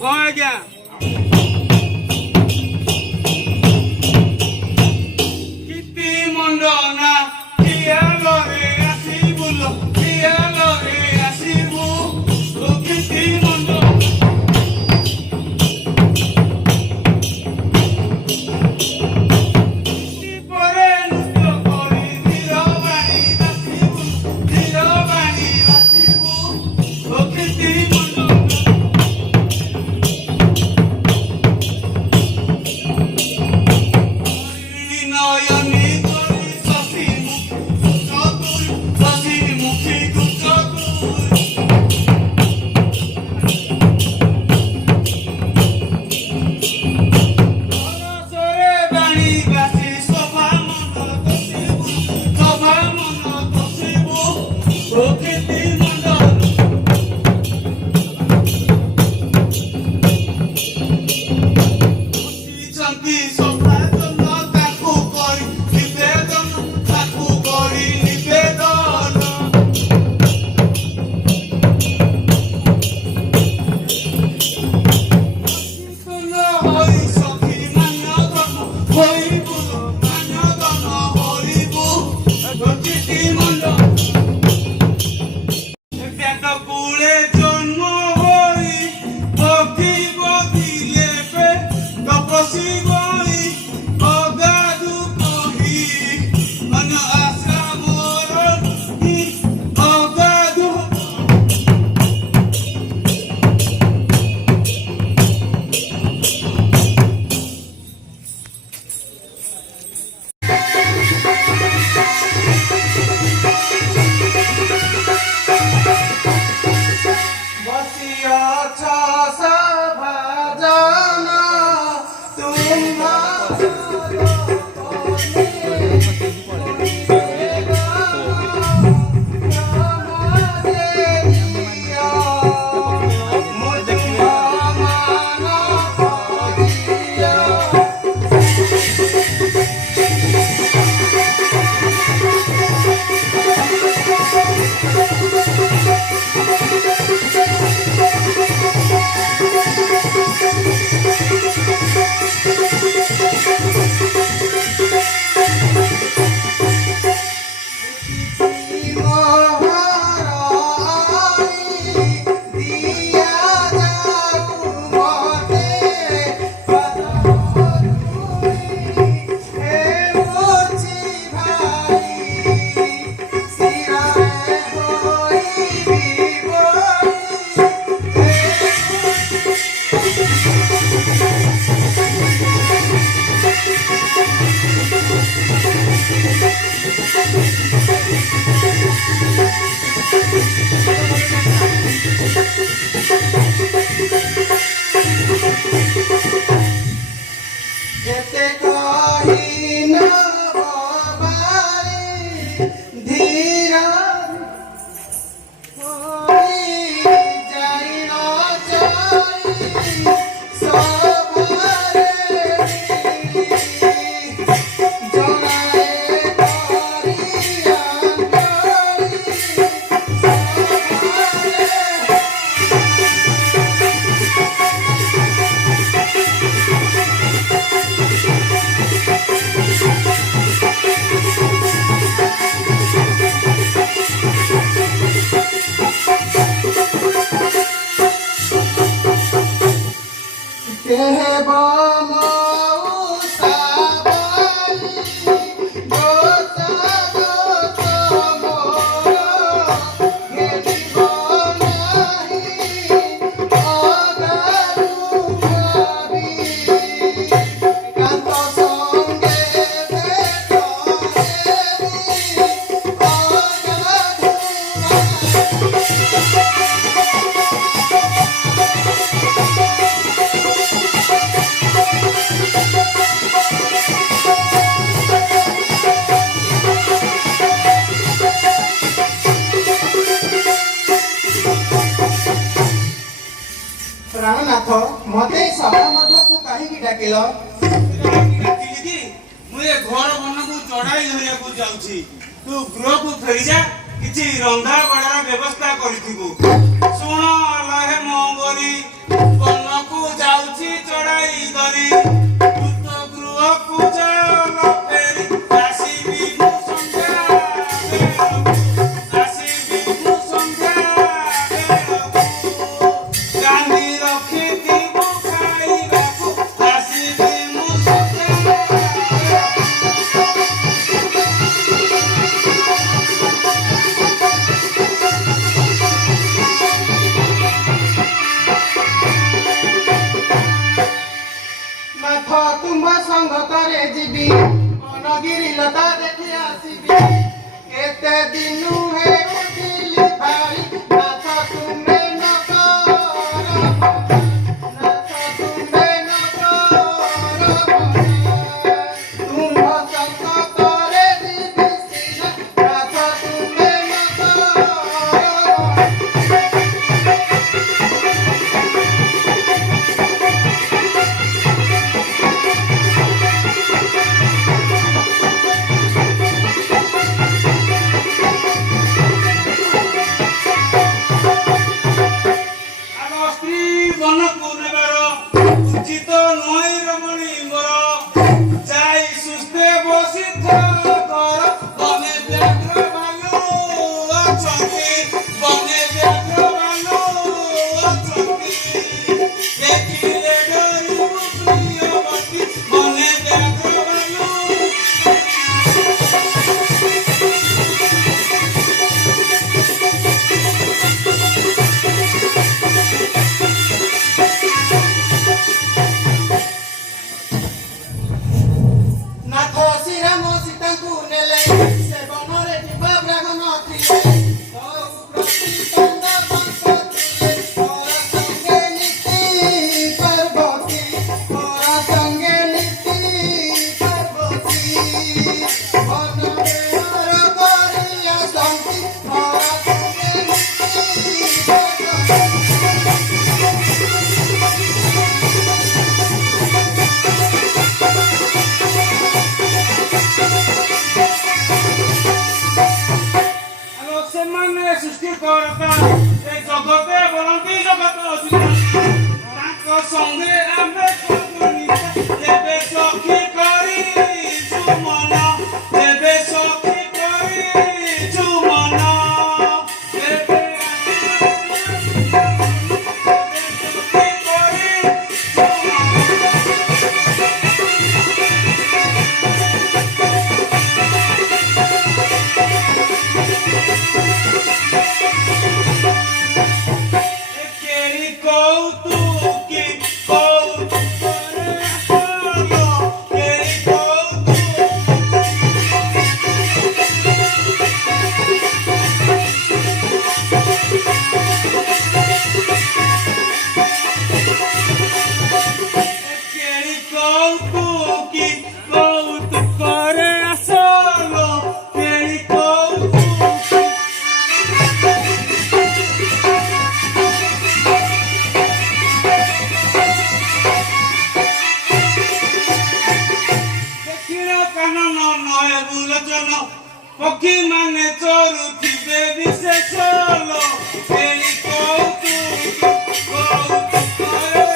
कौन है क्या किती मुंडना किया लोरे आसी बुलो किया लोरे आसी बु तो किती मुंडो प्राणनाथ मते सभा मध्यकु काहीकि डाकिल मुझे घर मन को चढ़ाई धरिया को जाउछि तू गृह को फेरी जा किछि रंधा बड़ार व्यवस्था करिथिबु सुन लहे मंगरी कन्न ବନକୁ ଯାଉଛି ଚଢ଼ାଇ ଧରି ଭୂତ ଗୃହକୁ ଚାଲ ଫେରି ଆସିବି ମୁଁ ସନ୍ଧ୍ୟା ବେଳକୁ ଆସିବି ମୁଁ ସନ୍ଧ୍ୟା ବେଳକୁ ରାନ୍ଧି ରଖିଥିବୁ ଖାଇବାକୁ ଆସିବି ମୁଁ ସନ୍ଧ୍ୟା ନାଥ ତୁମ୍ଭ ସଙ୍ଗ କରେ ଯିବି ବନଗିରି ଲତା ଦେଖି ଆସିବି କେତେ ଦିନୁ ହେ ଉଠିଲି ଭାଳି ନାଥ ତୁମେ ନ କର ନାଥ ତୁମେ ନ କର ତୁମ୍ଭ ସଙ୍ଗ କରେ ଯିବି ସିନା ନାଥ ତୁମେ ନ କର ଆମ ସ୍ତ୍ରୀ ବନକୁ ନେବାର ଉଚିତ ନୁହେଁ ରମଣୀ ମୋର ଯାଇ ସୁସ୍ଥେ ବସିଥା କର ବନେ ବ୍ୟାଘ୍ର ଭାଲୁ ଅଛନ୍ତି ବନେ ବ୍ୟାଘ୍ର ଭାଲୁ ଅଛନ୍ତି ଦେଖିଲେ ଡରିବୁ ପ୍ରିୟବତୀ ବନେ ବ୍ୟାଘ୍ର ଭାଲୁ ନାଥ ଶ୍ରୀରାମ ସୀତାଙ୍କୁ ନେଲେ ସେ ବନରେ ଥିବା ବ୍ରାହ୍ମଣ ଥିଲେ ତୋର ସଙ୍ଗେ ନୀତି ପାର୍ବତୀ ତୋର ସଙ୍ଗେ ନୀତି ପାର୍ବତୀ ବନ ବେହର କରି ଆସନ୍ତି ତୋର ସଙ୍ଗେ ନୀତି ପାର୍ବତୀ ଆଉ ସେମାନେ ସୃଷ୍ଟିକର୍ତ୍ତା ଏ ଜଗତେ ବୋଲନ୍ତି ଜଗତ ଅସୁର ତାଙ୍କ ସଙ୍ଗେ ଆମେ ତେବେ ସଖୀ କରିଛୁ ମନ ତେବେ ସଖୀ କରିଛୁ ମନ ତେବେ ସଖୀ କରିଛୁ ମନ କେଳି କୌତୁକି କୌତୁକରେ ଆସଲ କେଳି କୌତୁକ କେଳି କୌତୁକି କୌତୁକରେ ଆସଲ କେଳି କୌତୁକ ଦେଖିଲ କାନନ ନୟ ବୁଲୋଚନ ପକ୍ଷୀ ମାନେ ଚରୁଥିବେ ବିଶେଷଲ କେଳି କୌତୁକି କୌତୁକରେ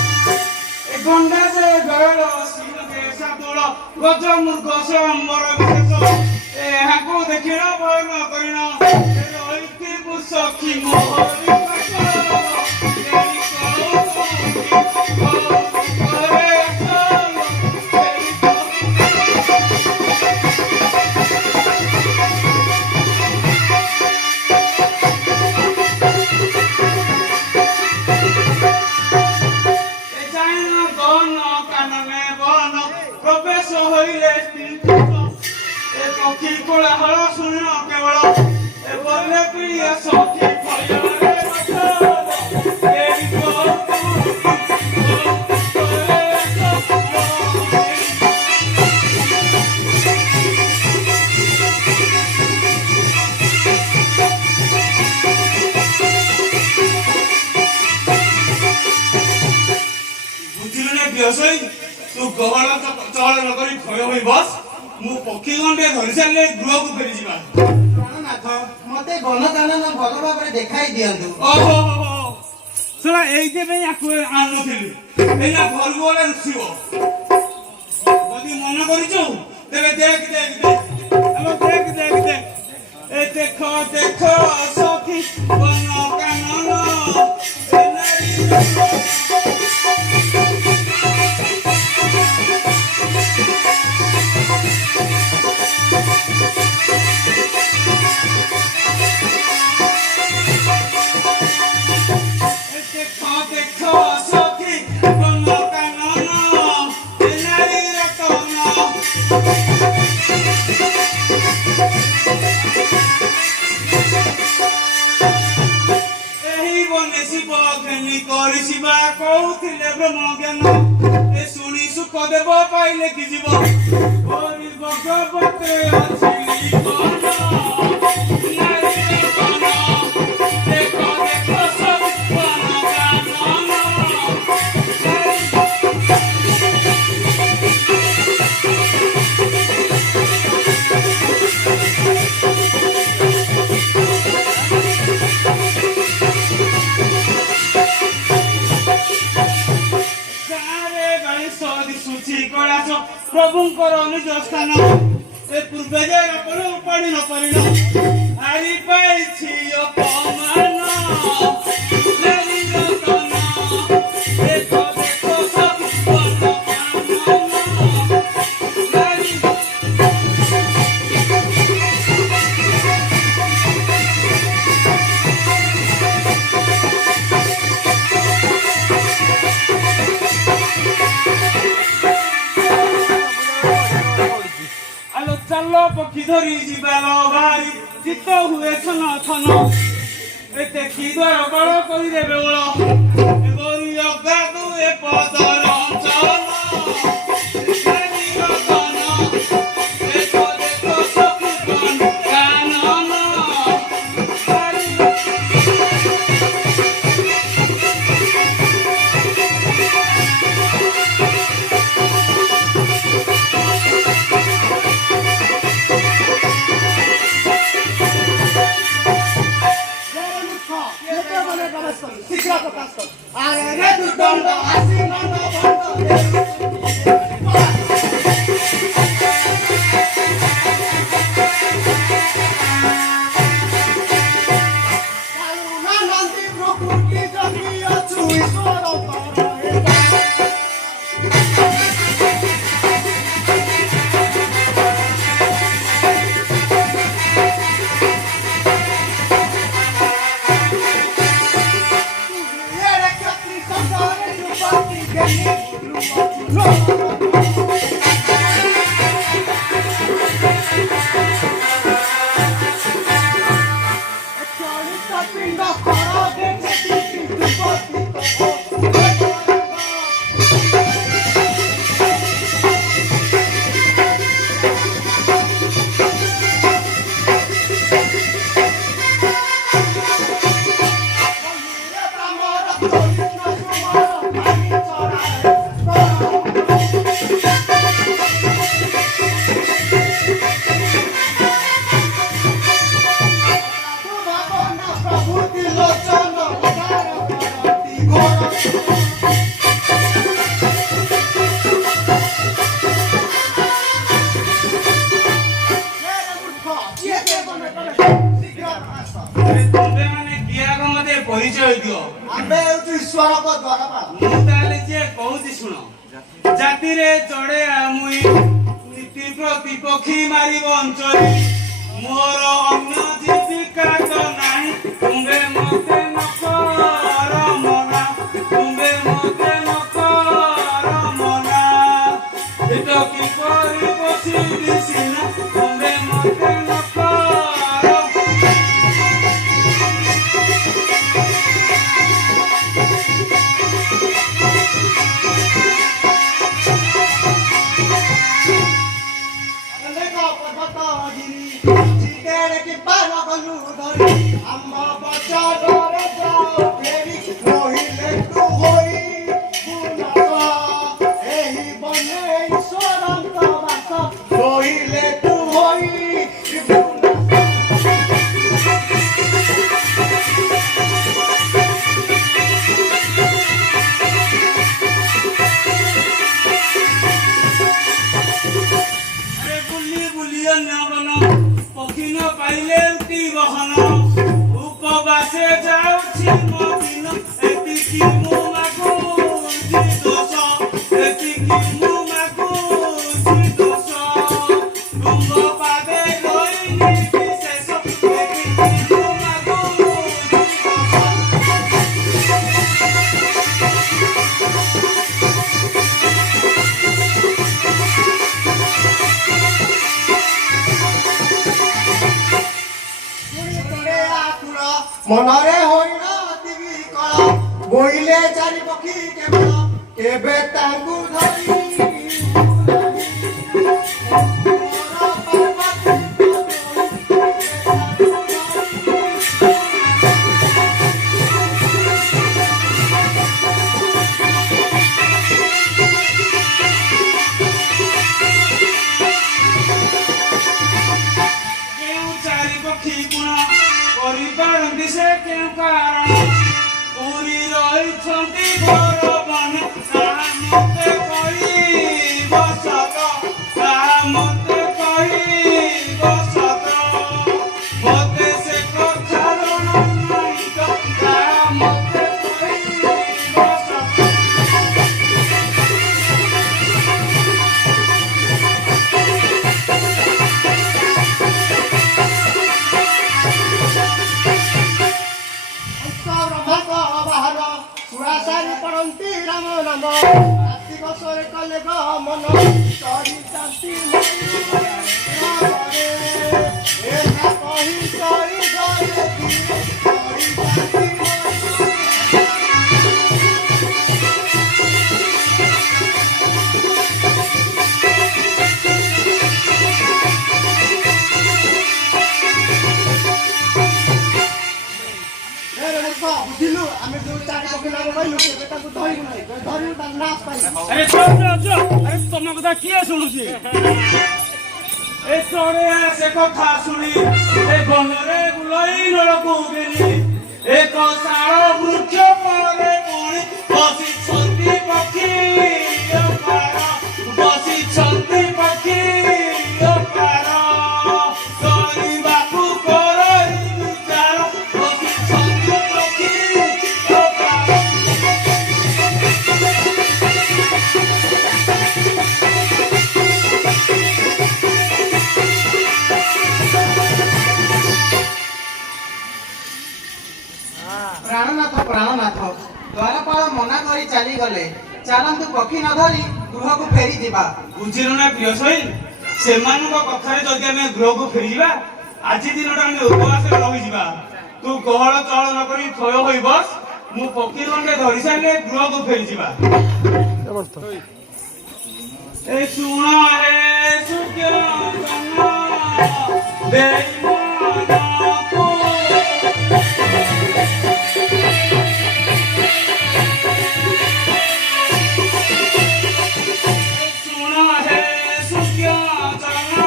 ଏ ଗଣ୍ଡା ଯେ ଗରଳ ଶ୍ରୀଲୋକେ ସାତୁଳ ଗଜ ମୃଗ ସେ ଅମ୍ବର ବିଶେଷ ଏହାକୁ ଦେଖିଲ ବୟନ କରିନ ରହିଥିବୁ ସଖୀ ମୋହରି କେଳି କୌତୁକି କୌତୁକରେ ଆସଲ କେଳି କୌତୁକ এ জাইন গণ কাননে বন প্রবেশ হইলে এ পক্ষী কোলাহল শুনিল কেবল এ বললে প্রিয় সখী ফলরে কেলি কৌতুকি কৌতুকরে বুঝিলে না বিয়সই तू गहळ चहळ न करी भय होई बस मु पक्षी गंडे धरि सारले गृह को फेरी जीवा प्राणनाथ मते गणकानन भल भाବରେ देखाई दियंतु ओहो सला एइते पे आकु आनथिली एना घर गोले रुसिबो যদি মনে করিছো তেবে দেখ দেখ দেখ হ্যালো দেখ দেখ দেখ এ দেখো দেখো সখী বন কানন এ নারী করিছিবা কৌথিলে ব্রহ্ম জ্ঞান এ শুনি সুখ দেব পাইলে কি জীব হরি ভগবতে আছে লিখন নারী লিখন দেখো দেখো সব বন কানন প্রভুঙ্কর নিজ স্থান এ পূর্বে যে আপন উপাড়ি ন পারিল হারি পাইছি অপমান নারী রতন দেখো দেখো সব বন কানন নারী চালো পক্ষী ধরি ଯିବାର ଭାରି ଚିତ୍ତ ହୁଏ ଛନ ଛନ ଏ ଦେଖି ଦ୍ୱାର ବଳ କରିଦେବେ ବଳ ଏପରି ଅଗାଧୁ ଏ ପଦର ଅଞ୍ଚଳ ନାରୀ ରତନ ଦେଖ ଦେଖ ସଖୀ ବନ କାନନ শীঘ্র প্রকাশ কর আরে রে দুর্দণ্ড আসি নন্দ বন্ধ কারুণা নন্দী প্রকৃতি যদি অছু ঈশ্বর परिचय दियो आबे तू ईश्वर को द्वारा पा मु ताले जे कहूची सुनो जाति रे चढ़े आमुई नीति प्रति पक्षी मारी बंचरी मोर अन्य जीविका तो नाही तुंबे मते नकर मना तुंबे मते नकर मना एतो की करी बसी दिसिना तुंबे मते नकर বন ପକ୍ଷୀ ନ ପାଇଲେ ରୁଟି ବହନ ଉପବାସେ ଯାଉଛି ମୋ ଦିନ ଏତିକି ମୁଁ ମାଗୁଛି ଦୋଷ ଏତିକି ମୁଁ ମାଗୁଛି ଦୋଷ ତୁମ ପାଦେ ରହିଲି ବିଶେଷ ଏତିକି ମୁଁ ମାଗୁଛି মনরে হইল দিবি কল বইলে চারি পক্ষী কেবল কেবে তাঙ্কু ধরি କେଉଁ ଚାରି ପକ୍ଷୀ ଗୁଣ କରିପାରନ୍ତି ସେ କେଉଁ କାରଣ ପୁରୀ ରହିଛନ୍ତି ଘର ବନେ ମତେ କହିବ ସତ ମତେ କହିବ ସତ ମତେ ସେ କଥାର ନାହିଁ ତ ମତେ କହିବ ସତ ବାହାର ସୁରାସାରି ପଡ଼ନ୍ତି ରାମ ନାମ କାର୍ତ୍ତିକ ସ୍ୱରେ କଲେ ଗମନ ଚରି ଶାନ୍ତି କହି ଚରି ଗଲେ ଚରି ଶାନ୍ତି ବୁଝିଲୁ ଆମେ ଯୋଉ ଚାରି ପକ୍ଷୀ ନାମ କହିଲୁ କେବେ ତାଙ୍କୁ ଧରିବୁ ନାହିଁ ଧରିବୁ ତାଙ୍କ ନାଶ ପାଇବୁ আরে তোমার কথা কি শুনুছি এ চড়ে সে কথা শুনি এ বনরে বুলাই নরকু গেলি এক শাଳ বৃক্ষ পরে পুଣି বসিଛନ୍ତି ପକ୍ଷୀ ଅପାର ବସିଛନ୍ତି ପକ୍ଷୀ ଅପାର କରିବାକୁ କରଇ ବିଚାର ବସିଛନ୍ତି ପକ୍ଷୀ ଅପାର ପ୍ରାଣନାଥ ପ୍ରାଣନାଥ ଦ୍ୱାରପାଳ ମନା କରି ଚାଲିଗଲେ ଚାଲନ୍ତୁ ପକ୍ଷୀ ନ ଧରି ଗୃହକୁ ଫେରି ଯିବା ବୁଝିଲୁ ନା ପ୍ରିୟ ସହି ସେମାନଙ୍କ କଥାରେ ଯଦି ଆମେ ଗୃହକୁ ଫେରିଯିବା ଆଜି ଦିନଟା ଆମେ ଉପବାସରେ ରହିଯିବା ତୁ ଗହଳ ଚହଳ ନ କରି ଥୟ ହୋଇ ବସ ମୁଁ ପକ୍ଷୀ ଗଣ୍ଡେ ଧରି ସାରିଲେ ଗୃହକୁ ଫେରିଯିବା ଏ ଶୁଣ ହେ ସୁଜ୍ଞାନ ଦେଇ ମନକୁ ଶୁଣ ହେ ସୁଜ୍ଞାନ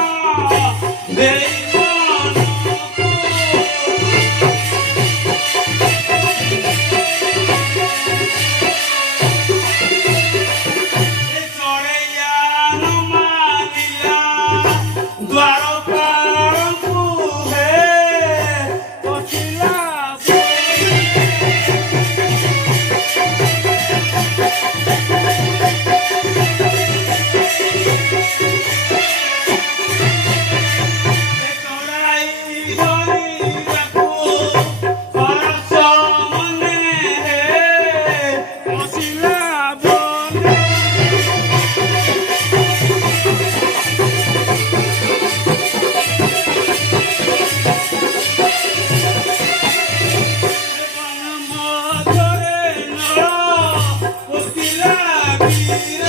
ଦେଇ ମନକୁ ଏ ଚଢ଼େଇଆ ନ ମାନିଲା ଦ୍ୱାରପାଳଙ୍କୁ ହେ ପଠିଲା ଚଢ଼ାଇ ଧରିବାକୁ ପରଶ ମନେ ହେ ପଶିଲା ବନେ ମଧ୍ୟରେ ନଳ ପୋତିଲା ଗିର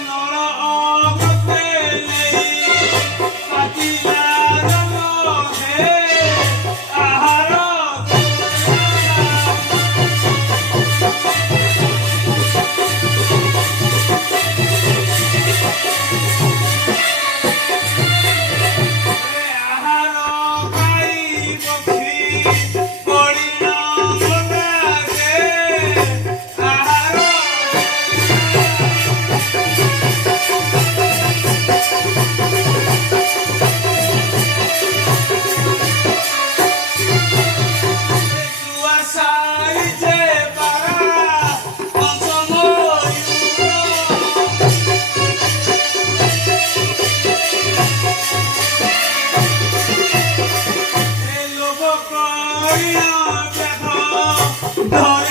ନଳ ଅଗତେ ନେଇ ପାତିଲା ଜନ ହେ ଆହାର ଆହାର ଖାଇ ପକ୍ଷୀ କରିଣ ବ୍ୟାଧ ଧରେ